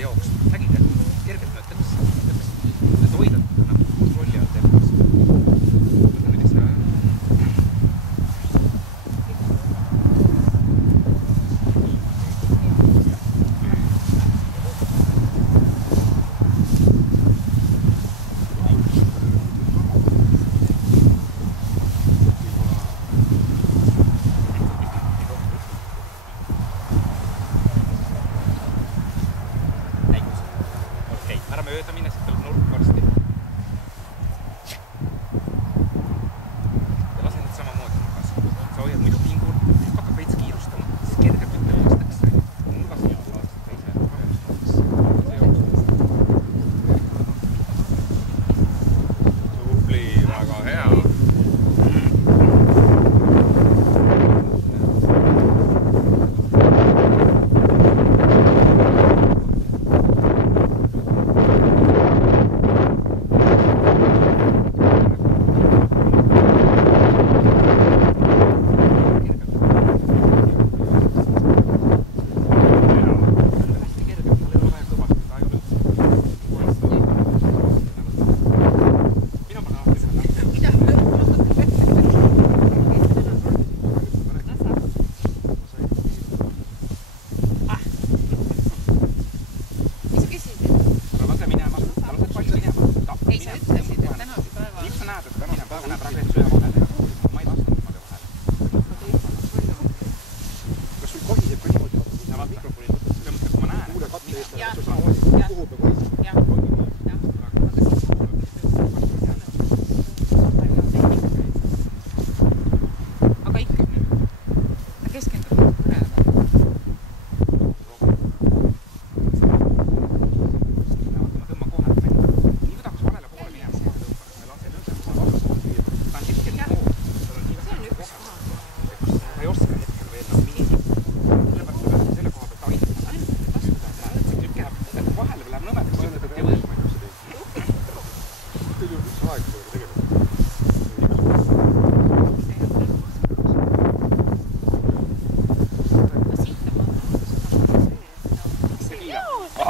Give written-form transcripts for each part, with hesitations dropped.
enda jaoks nägid kergelt mõtleks, et hoida kontrolli all tempos. Võta nüüd eks ära mööda minna, siit tuleb nurk varsti. Ja lase nüüd samamoodi nurgas. Sa hoiad muidu pingul, hakkab veits kiirustama, siis kergelt ütle lastakse. Nurgas ja laased ka ise paremaks. Tubli, väga hea.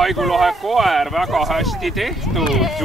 Haigulahe koer, väga hästi tehtud.